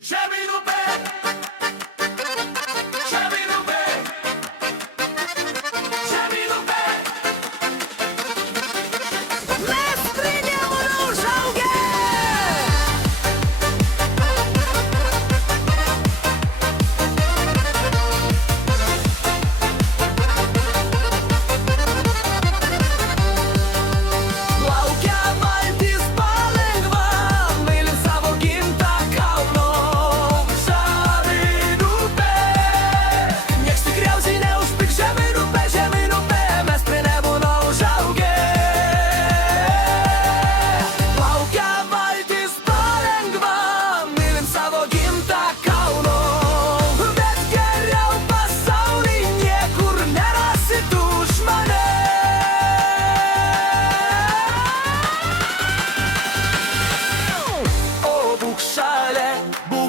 Žemyn upė, žemyn upė, žemyn upė. Mes prie Nemuno užaugę! Plaukia valtis palengva, mylim savo gimtą Kauno. Žemyn upė, nieks tikriausiai neužpik. Žemyn upė, mes prie Nemuno užaugę. Plaukia valtis palengva, mylim savo gimtą Kauno. Bet geriau pasauly niekur nerasit už mane. O būk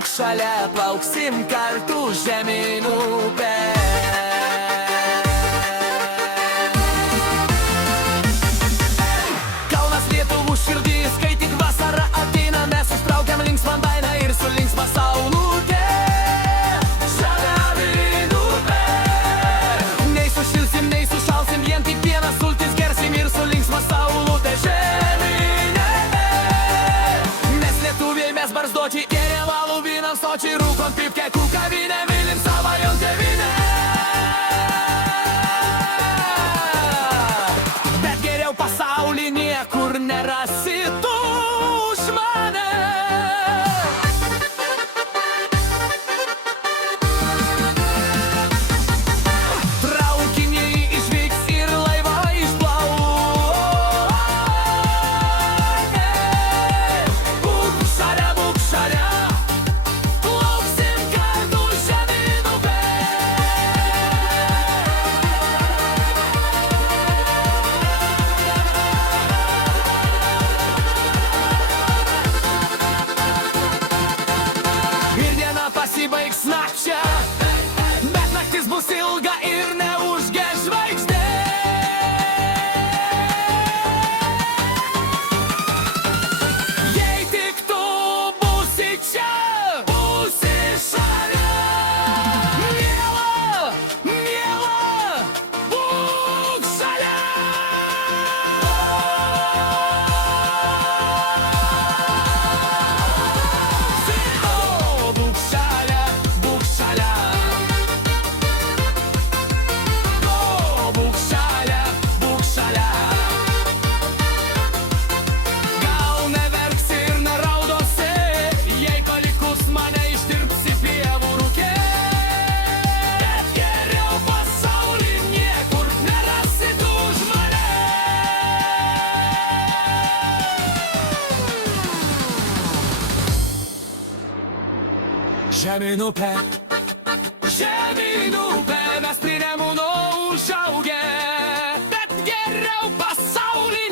šalia, plauksim kartu žemyn upę. Kaunas Lietuvų širdis, kai tik vasara ateina, mes užtraukiam linksmą dainą ir su linksma saulutė. Žemyn upė, nei sušilsim, nei sušalsim, vien tik vienas sultis gersim ir su linksma saulutė. Žemyn upė, mes lietuviai, mes barzdočiai, geriam alų vyną sočiai, rūkom pipkę kukavinę, mylim savo jo tėvynę. Bet geriau pasauly niekur nerasit už mane. Traukiniai išvyks ir laivai išplauks. Būk šalia, plauksim kartu žemyn upę. Ir diena pasibaigs nakčia, bet naktis bus ilga ir neužges žvaigždė. Jei tik tu būsi čia, būsi šalia. Miela, būk šalia. O, būk šalia, būk šalia. O, būk šalia, būk šalia. Gal neverksi ir neraudosi, jei palikus mane išdirbsi pievų rūke. Bet geriau pasauly niekur nerasit už mane. Žemyn upė, mes prie Nemuno užaugę. Bet geriau pasauly